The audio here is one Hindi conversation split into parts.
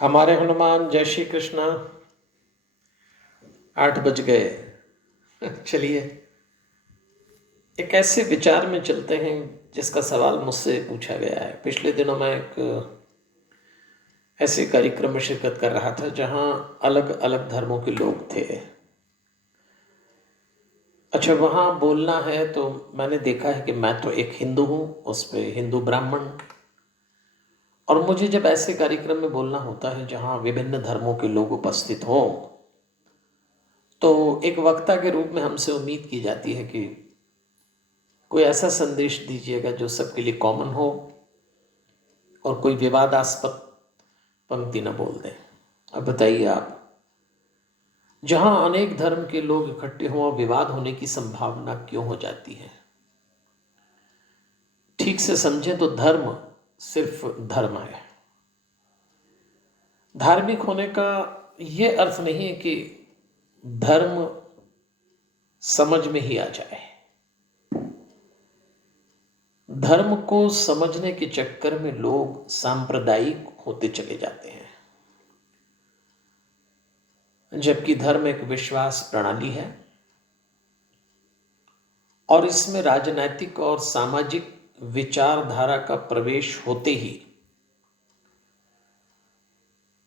हमारे हनुमान जय श्री कृष्णा। 8 बज गए। चलिए एक ऐसे विचार में चलते हैं जिसका सवाल मुझसे पूछा गया है। पिछले दिनों मैं एक ऐसे कार्यक्रम में शिरकत कर रहा था जहां अलग अलग धर्मों के लोग थे। अच्छा, वहां बोलना है तो मैंने देखा है कि मैं तो एक हिंदू हूं, उस पे हिंदू ब्राह्मण, और मुझे जब ऐसे कार्यक्रम में बोलना होता है जहां विभिन्न धर्मों के लोग उपस्थित हों तो एक वक्ता के रूप में हमसे उम्मीद की जाती है कि कोई ऐसा संदेश दीजिएगा जो सबके लिए कॉमन हो और कोई विवादास्पद पंक्ति न बोल दें। अब बताइए आप, जहां अनेक धर्म के लोग इकट्ठे हों और विवाद होने की संभावना क्यों हो जाती है? ठीक से समझें तो धर्म सिर्फ धर्म है। धार्मिक होने का यह अर्थ नहीं है कि धर्म समझ में ही आ जाए। धर्म को समझने के चक्कर में लोग सांप्रदायिक होते चले जाते हैं, जबकि धर्म एक विश्वास प्रणाली है और इसमें राजनैतिक और सामाजिक विचारधारा का प्रवेश होते ही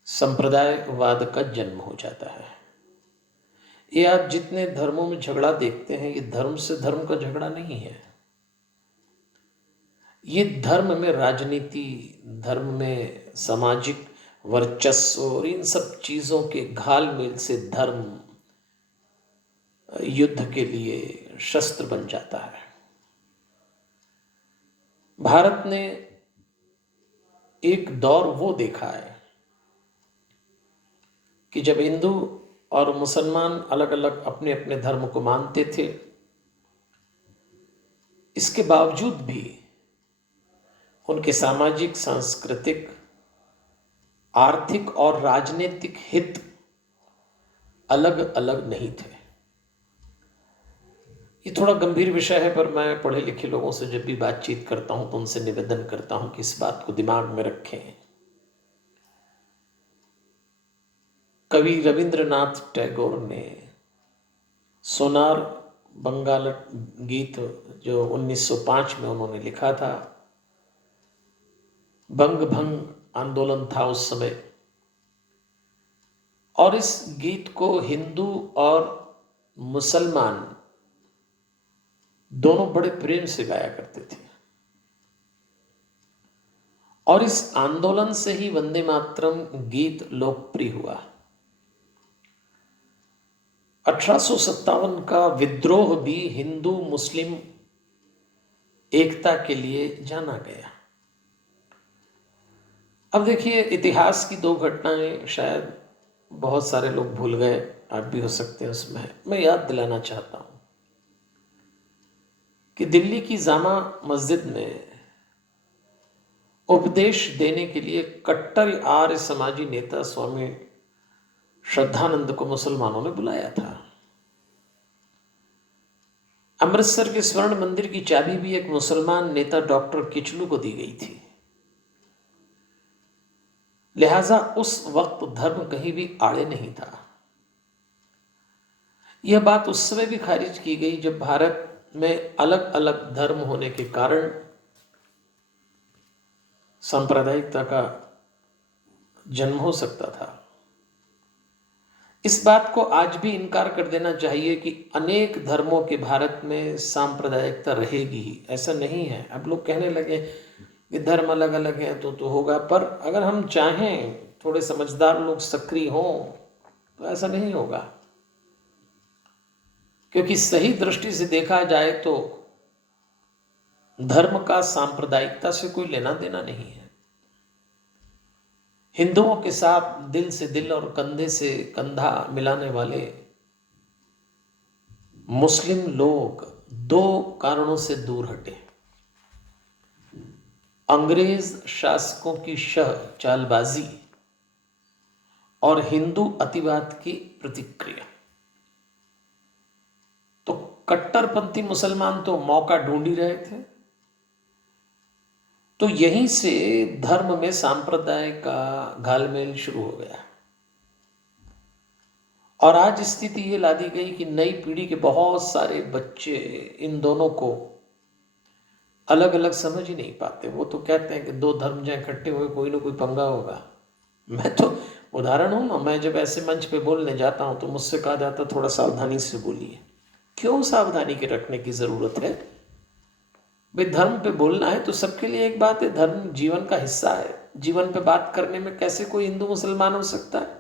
संप्रदायवाद का जन्म हो जाता है। ये आप जितने धर्मों में झगड़ा देखते हैं, ये धर्म से धर्म का झगड़ा नहीं है। ये धर्म में राजनीति, धर्म में सामाजिक वर्चस्व और इन सब चीजों के घालमेल से धर्म युद्ध के लिए शस्त्र बन जाता है। भारत ने एक दौर वो देखा है कि जब हिंदू और मुसलमान अलग अलग अपने अपने धर्म को मानते थे, इसके बावजूद भी उनके सामाजिक, सांस्कृतिक, आर्थिक और राजनीतिक हित अलग अलग नहीं थे। ये थोड़ा गंभीर विषय है, पर मैं पढ़े लिखे लोगों से जब भी बातचीत करता हूं तो उनसे निवेदन करता हूं कि इस बात को दिमाग में रखें। कवि रविंद्रनाथ टैगोर ने सोनार बंगाल गीत जो 1905 में उन्होंने लिखा था, बंग भंग आंदोलन था उस समय, और इस गीत को हिंदू और मुसलमान दोनों बड़े प्रेम से गाया करते थे। और इस आंदोलन से ही वंदे मातरम गीत लोकप्रिय हुआ। 1857 का विद्रोह भी हिंदू मुस्लिम एकता के लिए जाना गया। अब देखिए, इतिहास की 2 घटनाएं शायद बहुत सारे लोग भूल गए, आप भी हो सकते हैं उसमें। मैं याद दिलाना चाहता हूं कि दिल्ली की जामा मस्जिद में उपदेश देने के लिए कट्टर आर्य समाजी नेता स्वामी श्रद्धानंद को मुसलमानों ने बुलाया था। अमृतसर के स्वर्ण मंदिर की चाबी भी एक मुसलमान नेता डॉक्टर किचलू को दी गई थी। लिहाजा उस वक्त धर्म कहीं भी आड़े नहीं था। यह बात उस समय भी खारिज की गई जब भारत में अलग अलग धर्म होने के कारण सांप्रदायिकता का जन्म हो सकता था। इस बात को आज भी इनकार कर देना चाहिए कि अनेक धर्मों के भारत में सांप्रदायिकता रहेगी ही, ऐसा नहीं है। अब लोग कहने लगे कि धर्म अलग अलग है तो होगा, पर अगर हम चाहें, थोड़े समझदार लोग सक्रिय हों, तो ऐसा नहीं होगा। क्योंकि सही दृष्टि से देखा जाए तो धर्म का सांप्रदायिकता से कोई लेना देना नहीं है। हिंदुओं के साथ दिल से दिल और कंधे से कंधा मिलाने वाले मुस्लिम लोग 2 कारणों से दूर हटे: अंग्रेज शासकों की शह चालबाजी और हिंदू अतिवाद की प्रतिक्रिया। तो कट्टरपंथी मुसलमान तो मौका ढूंढ ही रहे थे तो यहीं से धर्म में सांप्रदाय का घालमेल शुरू हो गया। और आज स्थिति ये ला दी गई कि नई पीढ़ी के बहुत सारे बच्चे इन दोनों को अलग अलग समझ ही नहीं पाते। वो तो कहते हैं कि दो धर्म जहाँ इकट्ठे हुए कोई ना कोई पंगा होगा। मैं तो उदाहरण हूँ ना, मैं जब ऐसे मंच पे बोलने जाता हूँ तो मुझसे कहा जाता थोड़ा सावधानी से बोलिए। क्यों सावधानी के रखने की ज़रूरत है भाई? धर्म पे बोलना है तो सबके लिए एक बात है, धर्म जीवन का हिस्सा है। जीवन पे बात करने में कैसे कोई हिंदू मुसलमान हो सकता है?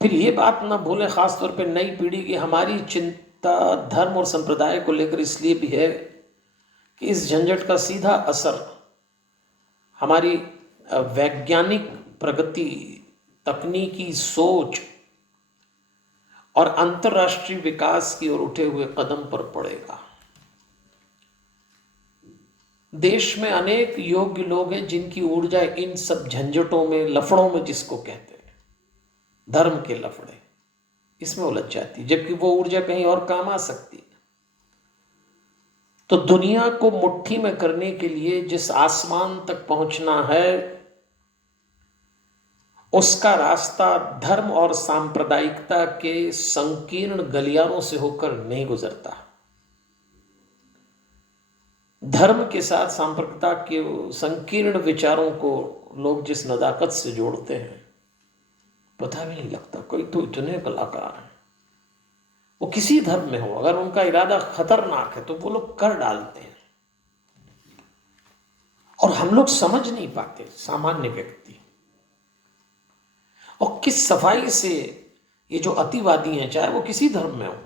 फिर ये बात ना भूले, खासतौर पे नई पीढ़ी की, हमारी चिंता धर्म और संप्रदाय को लेकर इसलिए भी है कि इस झंझट का सीधा असर हमारी वैज्ञानिक प्रगति, तकनीकी सोच और अंतर्राष्ट्रीय विकास की ओर उठे हुए कदम पर पड़ेगा। देश में अनेक योग्य लोग हैं जिनकी ऊर्जा इन सब झंझटों में, लफड़ों में जिसको कहते हैं, धर्म के लफड़े, इसमें उलझ जाती, जबकि वो ऊर्जा कहीं और काम आ सकती है। तो दुनिया को मुट्ठी में करने के लिए जिस आसमान तक पहुंचना है, उसका रास्ता धर्म और सांप्रदायिकता के संकीर्ण गलियारों से होकर नहीं गुजरता। धर्म के साथ सांप्रदायिकता के संकीर्ण विचारों को लोग जिस नदाकत से जोड़ते हैं, पता भी नहीं लगता। कोई तो इतने कलाकार हैं, वो किसी धर्म में हो, अगर उनका इरादा खतरनाक है तो वो लोग कर डालते हैं, और हम लोग समझ नहीं पाते, सामान्य व्यक्ति। और किस सफाई से ये जो अतिवादी हैं, चाहे वो किसी धर्म में हो,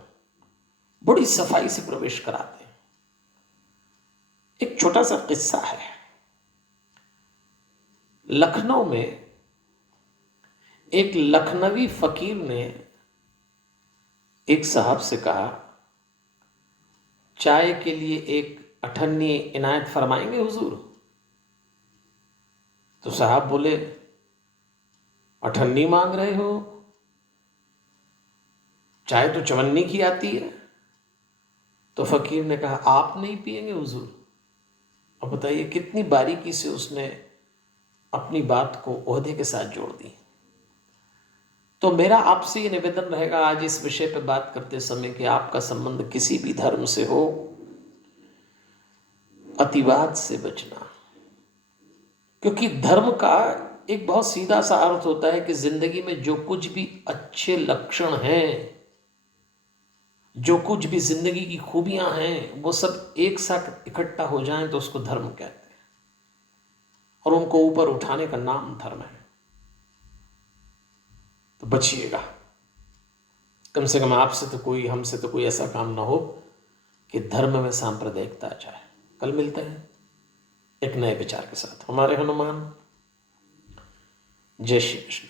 बड़ी सफाई से प्रवेश कराते हैं। एक छोटा सा किस्सा है। लखनऊ में एक लखनवी फकीर ने एक साहब से कहा, चाय के लिए एक अठन्नी इनायत फरमाएंगे हुजूर? तो साहब बोले, अठन्नी मांग रहे हो? चाय तो चवन्नी की आती है। तो फकीर ने कहा, आप नहीं पिएंगे हुजूर? अब बताइए कितनी बारीकी से उसने अपनी बात को ओहदे के साथ जोड़ दी। तो मेरा आपसे ये निवेदन रहेगा आज इस विषय पर बात करते समय कि आपका संबंध किसी भी धर्म से हो, अतिवाद से बचना। क्योंकि धर्म का एक बहुत सीधा सा अर्थ होता है कि जिंदगी में जो कुछ भी अच्छे लक्षण हैं, जो कुछ भी जिंदगी की खूबियां हैं, वो सब एक साथ इकट्ठा हो जाएं तो उसको धर्म कहते हैं, और उनको ऊपर उठाने का नाम धर्म है। तो बचिएगा, कम से कम आपसे तो कोई, हमसे तो कोई ऐसा काम ना हो कि धर्म में सांप्रदायिकता आ जाए। कल मिलते हैं एक नए विचार के साथ। हमारे हनुमान। जय श्री कृष्ण।